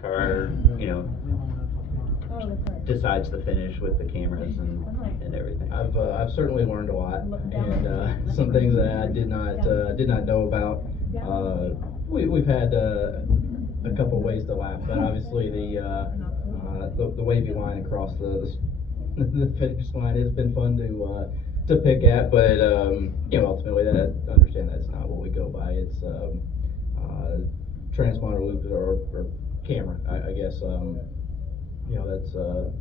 car, decides the finish with the cameras and everything. I've certainly learned a lot, and some things that I did not know about. We've had a couple ways to laugh, but obviously the wavy line across the finish line has been fun to pick at, but ultimately that understand that's not what we go by. It's transponder loop or camera, I guess. That's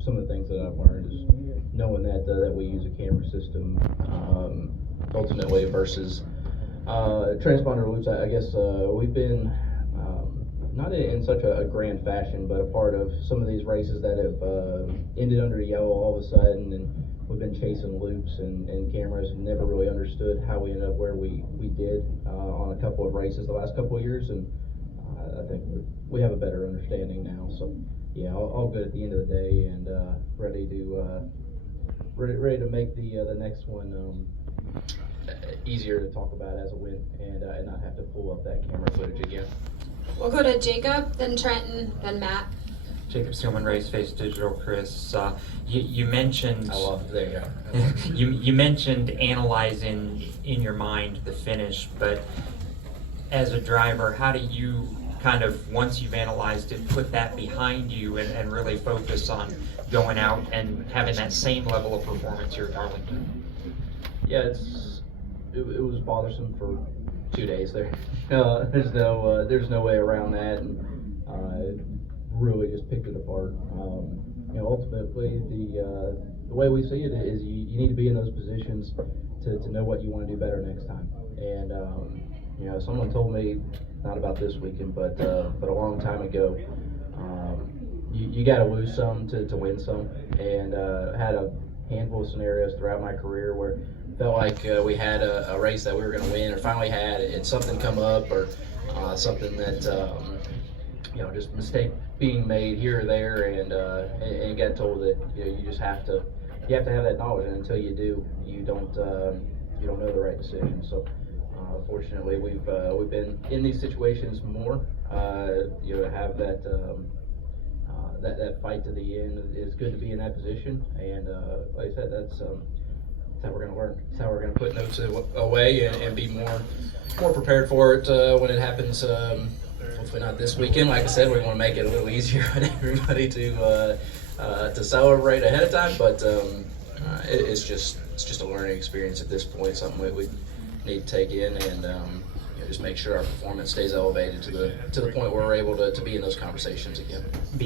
some of the things that I've learned is knowing that we use a camera system ultimately versus transponder loops. I guess we've been not in such a grand fashion, but a part of some of these races that have ended under yellow all of a sudden, and we've been chasing loops and cameras and never really understood how we ended up where we did on a couple of races the last couple of years, and I think we have a better understanding now. So yeah, all good at the end of the day, and ready to make the next one easier to talk about as a win, and not have to pull up that camera footage again. We'll go to Jacob, then Trenton, then Matt. Jacob Steelman, Race Face Digital. Chris, you mentioned. I love there you go. you mentioned analyzing in your mind the finish, but as a driver, how do you kind of, once you've analyzed it, put that behind you and really focus on going out and having that same level of performance here at Arlington? Yeah, it was bothersome for 2 days there. There's no way around that, and really just picked it apart. Ultimately the way we see it is you need to be in those positions to know what you want to do better next time. And someone told me, not about this weekend, but a long time ago, you got to lose some to win some. And had a handful of scenarios throughout my career where felt like we had a race that we were going to win, or finally had it, something come up, or something that just mistake being made here or there, and got told that you just have to have that knowledge, and until you do, you don't know the right decision. So fortunately, we've been in these situations more. To have that that fight to the end is good to be in that position, and like I said, that's how we're going to learn. It's how we're going to put notes away and be more prepared for it when it happens. Hopefully not this weekend. Like I said, we want to make it a little easier on everybody to celebrate ahead of time. But it's just a learning experience at this point. Something we need to take in and just make sure our performance stays elevated to the point where we're able to be in those conversations again.